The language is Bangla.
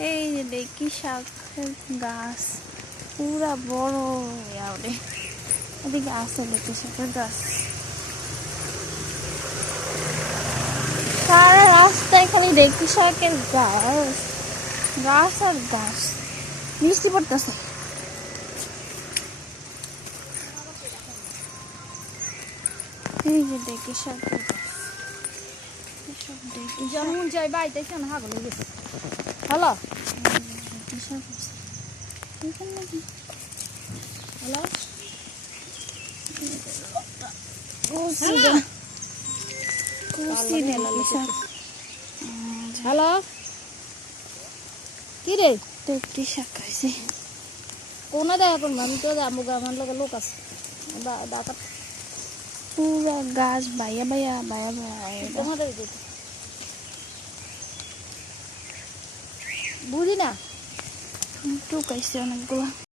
এই যে দেখি শাক গাছ পুরা বড় ইয়ারে এদিকে আছে দেখি শাকের গাছ সারা রাস্তায় খালি দেখি শাকের গাছ গাছ আর গাছ বৃষ্টি পড়তেছে এই যে দেখি শাকের গাছ এসব দেখি যেমন যাই বাড়িতে কেন হাগল হয়ে গেছে হ্যালো দেখি শাক এখানে নাকি হ্যালো হ্যালো কি রে দেখি শাক খাইছি কোনা দেয় এখন আমি তো আমার আমার লোক আছে ডাকা পুরা গাছ বাইয়া বাইয়া বাইয়া বাইয়া তোমাদের বুঝি না টুকাইছে অনেকগুলো